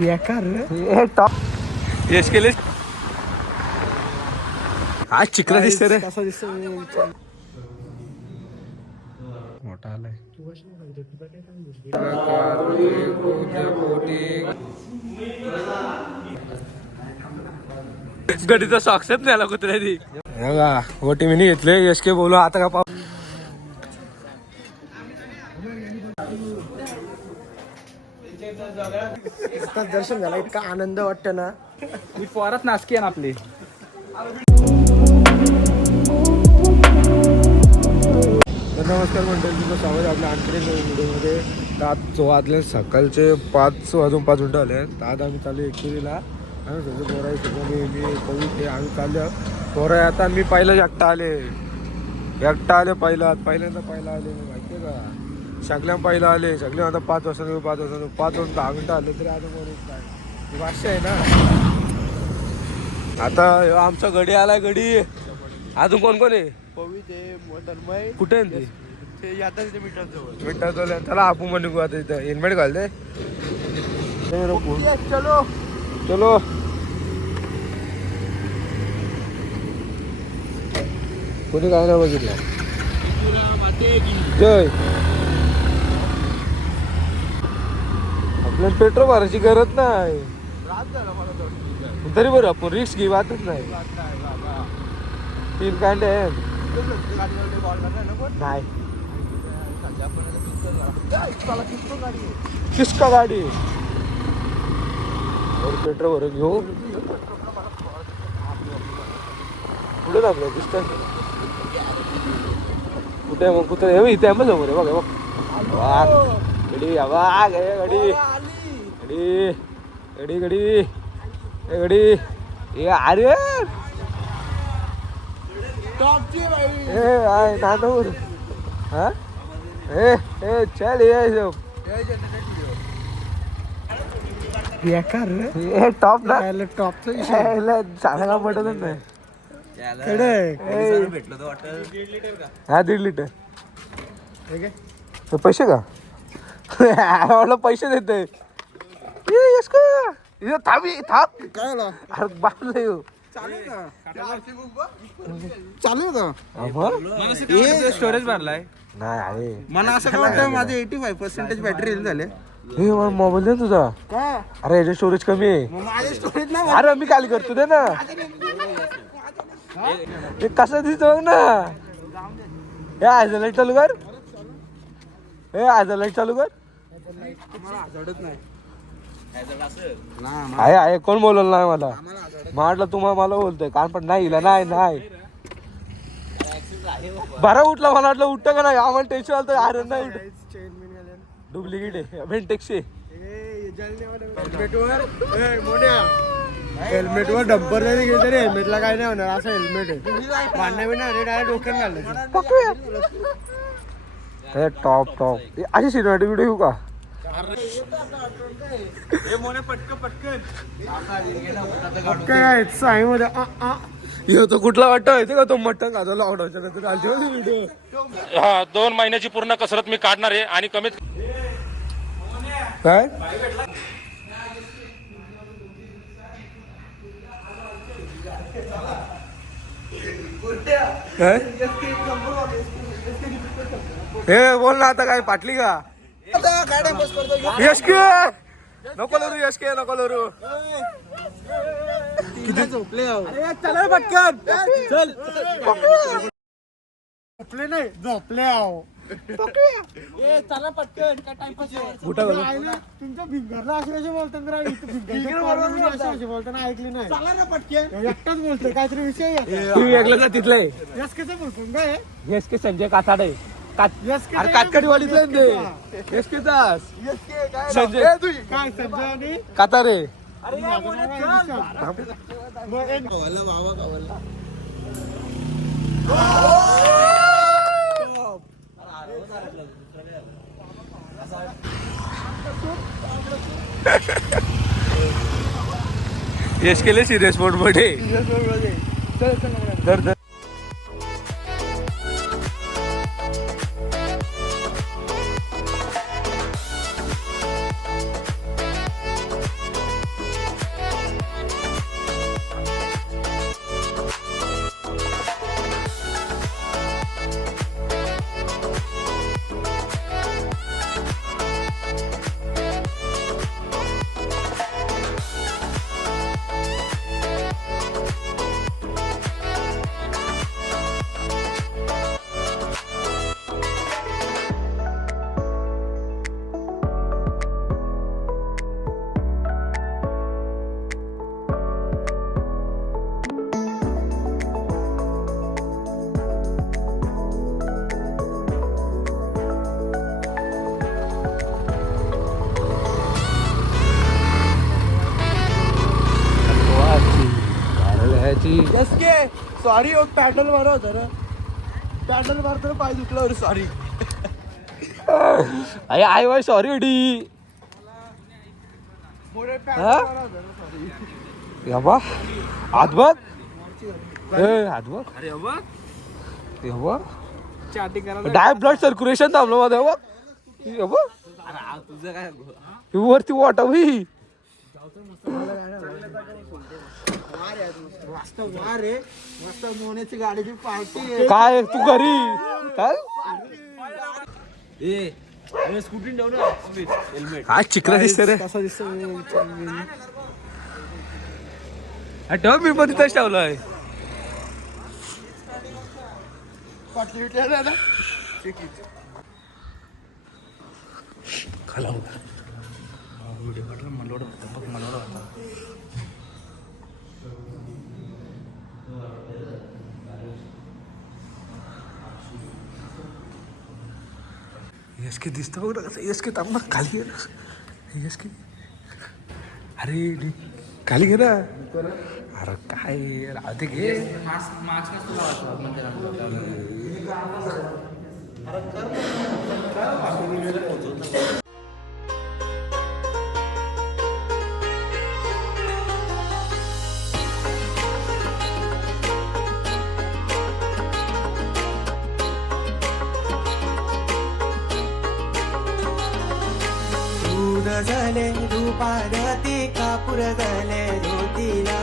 बेकार हे टॉप यश केले आज चिकला दिसते रे कसा दिसतो मोठा आलाय गडीचा सॉक्सच नाही आला कुत्र्यानी बघा गोटी मी घेतले यश के बोलू आता का पाव दर्शन झाला इतका आनंद वाटतं ना मी पोरात नासकी आहे ना आपली नमस्कार मंडळी तुमचं स्वागत आपल्या आणखी एक नवीन व्हिडिओमध्ये तर आज वाजले सकाळचे 5 वाजून 5 मिनिटं आले तर आज आम्ही चालू एकविरीला आम्ही सगळे पोरं आहे सगळं मी पवित्र आम्ही चाललो पोरं आहे आता मी पहिलं एकटा आले पहिल्यांदा पहिला आले मी माहिती आहे का सगळ्या पहिला आले सगळे आता 5 वाजता 5 वाजून 10 मिनिटं आले तरी आता म्हणून काय भाष्य आहे ना आता आमचा गडी आलाय गडी अजून कोण कोण आहे पवित्र कुठे आहे ते यादव मीटर मिठाजवळ त्याला आपण म्हणू आता इथं हेल्मेट घालते चलो चलो कोणी काय नाही बघितलं जय आपल्याला पेट्रोल भरायची गरज नाही तरी बरं आपण रिस्क घे वाटत नाही 3 कांडे आहेत नाही किसका गाडी और पेट्रोल भरून घेऊ कुठे आपलं दिसत कुठे मग कुठे हे इथे आंबा समोर आहे बघा गडी आवाज आहे गडी गडी गडी गडी गडी ए अरे ए नानूर हा ए ए चल ये सब बेकार हे टॉप ना टॉपचा विषय चांगला पटतच नाही भेटलो तो हा 1.5 लिटर पैसे का मला पैसे देते थांब काय अरे बापले येऊ चालू का स्टोरेज भरलाय नाही आहे मला असं काय वाटतं माझे 85% बॅटरी झाले हे मोबाईल दे तुझा का अरे याचे स्टोरेज कमी आहे माझे स्टोरेज नाही अरे मी काल करतो दे ना हे कसं दिसतो ना हे आज लाईट चालू कर हे आज लाईट चालू कर आहे कोण बोलवलं नाही मला म्हटलं तुम्हाला मला बोलतोय कान पण नाही नाही बरं उठला मला वाटलं उठतं का नाही आम्हाला टेन्शन आलं अरे नाही डुप्लिकेट आहे बेंटेक्स हेल्मेट वर डंपर नाही गेलं तरी हेल्मेटला काय नाही होणार असं हेल्मेट आहे मान्य बी नाही डायरेक्ट डोक्यात घालायचं टॉप अशी सिनेमॅटिक व्हिडिओ घेऊ का काय साई मध्ये ह्यो तो कुठला वाटतं माहिती का तो मटण खातो लॉकडाऊनच्या नंतर आलती व्हिडिओ 2 महिन्याची पूर्ण कसरत मी काढणार आहे आणि कमीत काय हे बोल ना आता काय पाटली का यश के नको लरू किती झोपले चला पटकन चल झोपले नाही झोपले आहो चला पटकन काय टाइमपास तुमच्या भिंगरला असे कसे बोलतात बोलताना ऐकली नाही चला ना पटकन एकटाच बोलतोय काहीतरी विषय तुम्ही वेगळं तिथलं आहे यस कसं बोलतो काय यश के संजय कासाड आहे कातकडी वाडीतलं यश के दास संजय काय संजय आणि कातारे यश केले सिरियस मोड मध्ये धर सॉरी पॅडल मारा होता ना पॅडल मारतो पाय दुखलं सॉरी अरे आय वाय सॉरी डी बा हात बघ हात बघ अरे डाय ब्लड सर्क्युलेशन थांबलं माझं बघ तुझं काय वरती वाटा भाई मस्त मोन्याची गाडीची पार्टी काय तू घरी काय स्कूटी ठेव ना हेल्मेट काय चिकरा दिसत रे कसा दिसतो ठेव मी पण तिथंच ठेवलंय यस के दिसतं बघ ना कसं यस के थांब ना खाली घे ना यस के अरे खाली घे ना अरे काय राहते घे झाले रूपारती कापूर झाले ज्योतीला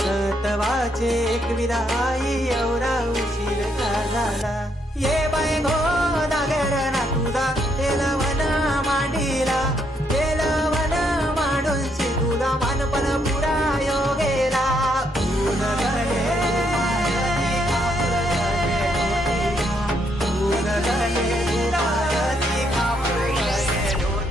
सतवाचे एक विदाई एवढा उशीर का झाला ये बाय गो नागर ना तुझा तेलवन मांडीला तेलवन मांडून तुझा मानपण पुरा योगेला ऊन झाले ऊन झाले रूपारती कापूर झाले ज्योतीला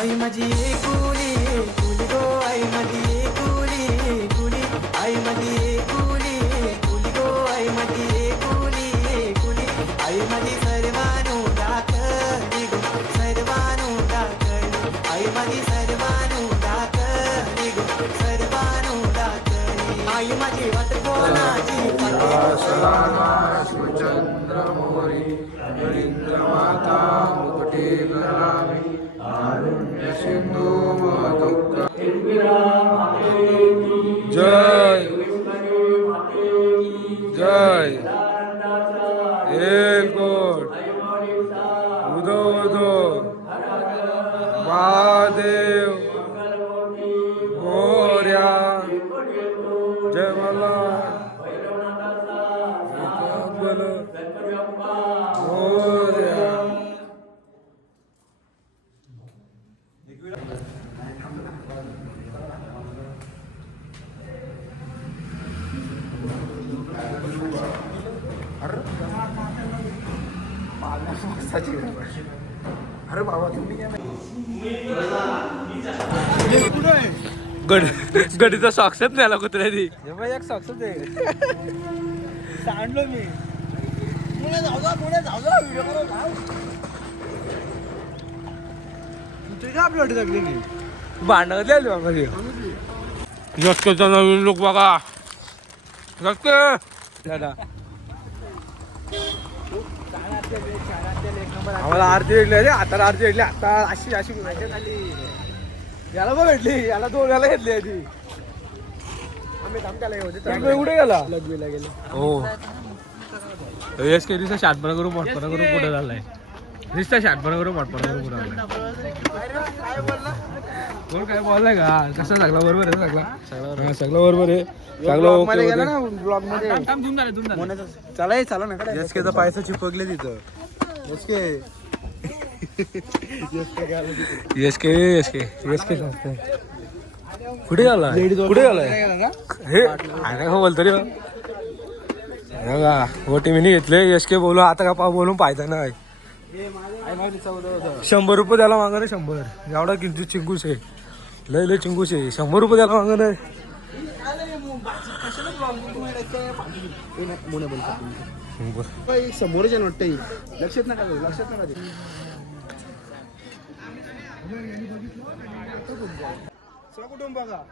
आई माझी कुली कुली गो आई माझी कुली कुली आई माझी कुली कुली गो आई माझी कुली कुली आई माझी सर्वानु दाखली गो सर्वानु दाखली आई माझी सर्वानु दाखली गो सर्वानु दाखली आई माझी वाट कोणाची जय जय एलकोट उदो उदो महादेव मोर्या जय मल्हार मोर्या अरे बाबा तुम्ही गडीचा सॉक्सच नाही आला कुत्र्यानी एक सक्सेस सांडलो मी पुढे जाऊ व्हिडिओ करू तुझी का आपली लागली की भांडवले आली बाबा यशकेचा नवीन लोक बघा यशके दादा आम्हाला आरती भेटली अरे आता आरती भेटली आता अशी अशी झाली याला पण भेटली याला दोन याला घेतली आधी आम्ही थांबत्याला कुठे गेला लग्नीला गेलो हो यश के दिवसा शाटपणा करून मोठपणा करून पुढे झालाय दिसता शाटपणा करून मोठपणा करून पुढे झालाय कोण काय बोललाय का कसं सगळं बरोबर आहे सगळं सगळं बरोबर आहे सगळं ब्लॉग मध्ये चला चला ना यशकेचा पायसा चिपकले तिथं यशके कुठे गेला कुठे गेलाय हे काय बोलतो रे बघा ओटी मी घेतले यशके बोलू आता का बोलून पाहायचा नाही 100 रुपये द्यायला मागा रे 100 एवढा किमती चिंगूस आहे लय चिंगूस आहे 100 रुपये द्यायला मागा रे समोरच वाटतं लक्षात नका लक्षात नका कुठून बघा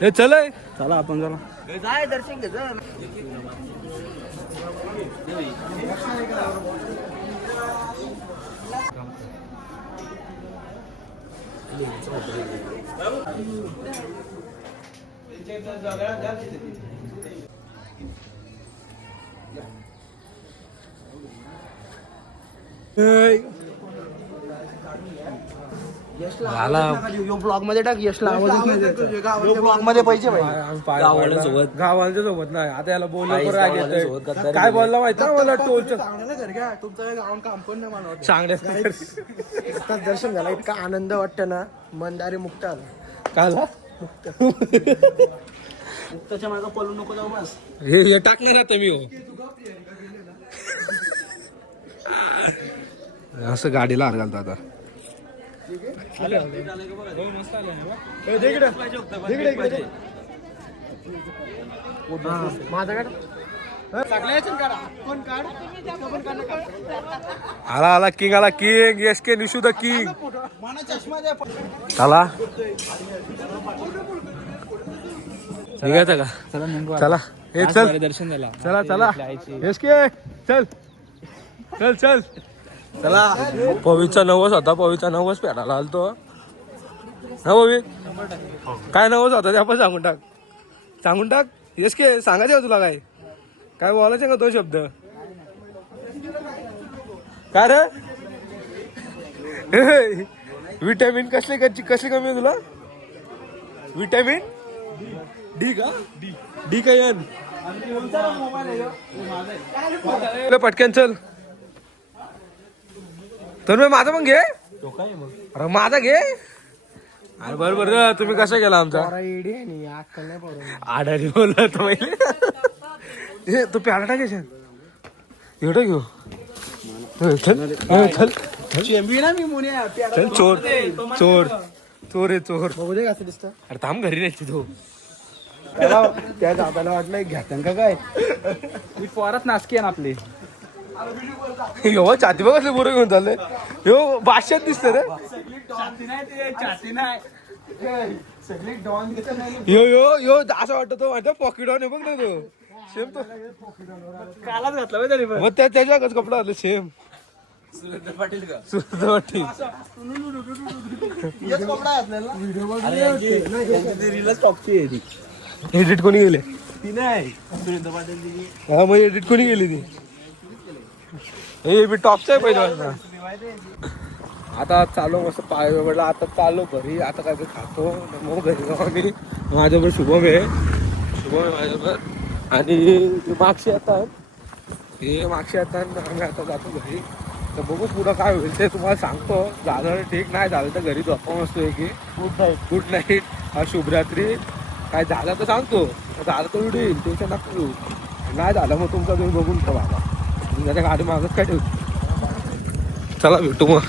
हे चल चला आपण जरा जाय दर्शन घे जा. ब्लॉग मध्ये टाक यशला आवाज ब्लॉग मध्ये पैसे गावांच्या सोबत नाही आता याला बोललं काय बोलला माहिती मला टोलचं तुमचं गावात काम पण नाही मला चांगल्या दर्शन झाला इतका आनंद वाटतं ना मंदारे मुक्त आला काल मुक्ताच्या मागे पळू नको जाऊ बस हे टाकणार आता मी हो असं गाडीला हार घालतो आता आला आला किंग आला king S K Nishu the king चला निघायचं का चला हे चल दर्शन झाला. चला चला एस के चल चल चल चला पवीचा नवस होता पवीचा नवस पेटायला आलतो ना पवी काय नवस होता ते आपण सांगून टाक येस के सांगायचं तुला काय बोलायचं का 2 शब्द काय रे विटॅमिन कसली कमी आहे तुला विटॅमिन डी का डी का एन पटकन चल तर माझा पण घे अरे माझा घे अरे बरोबर तुम्ही कसं केला आमचा आडारी बोलला तो हे तू प्याला टाकायचं एवढं घेऊ चल चल चोर चोर चोर आहे चोर बघू दे कसं दिसतं अरे थांब घरी नाही तू त्या जाताना वाटलं घ्यातन का काय मी पोरात नासकी आहे ना आपली. हो छाती बघ कसले बोरं घेऊन चाललंय हो बादशात दिसत रे सगळी डॉन यो यो यो असं वाटत तो माझ्या पॉकेट ऑन आहे बघ ना तो सेम तो कालाच घातला तरी पण. मग त्याच्याच कपडा आले सेम सुरेंद्र पाटील का सुद्धा वाटते रीलच टॉपची आहे ती. एडिट कोणी गेले ती नाही सुरेंद्र पाटील हा मग एडिट कोणी गेली ती हे मी टॉपचा आहे पहिला आता चालू मस्त पाय वगैरे आता चालू घरी आता काय खातो मग घरी जाऊ आम्ही माझ्याबरोबर शुभम आहे माझ्याबरोबर आणि मागशी येतात आम्ही आता जातो घरी तर बघू पुढं काय होईल ते तुम्हाला सांगतो झालं ठीक नाही झालं तर घरी झोपा मस्त की गुड नाईट हा शुभरात्री काय झालं तर सांगतो झालं तर व्हिडिओ येईल टेन्शन नका घेऊ नाही झालं मग तुमचा तुम्ही बघून ठेवा त्याच्या गाडी मागच काय ठेवतो चला भेटू मग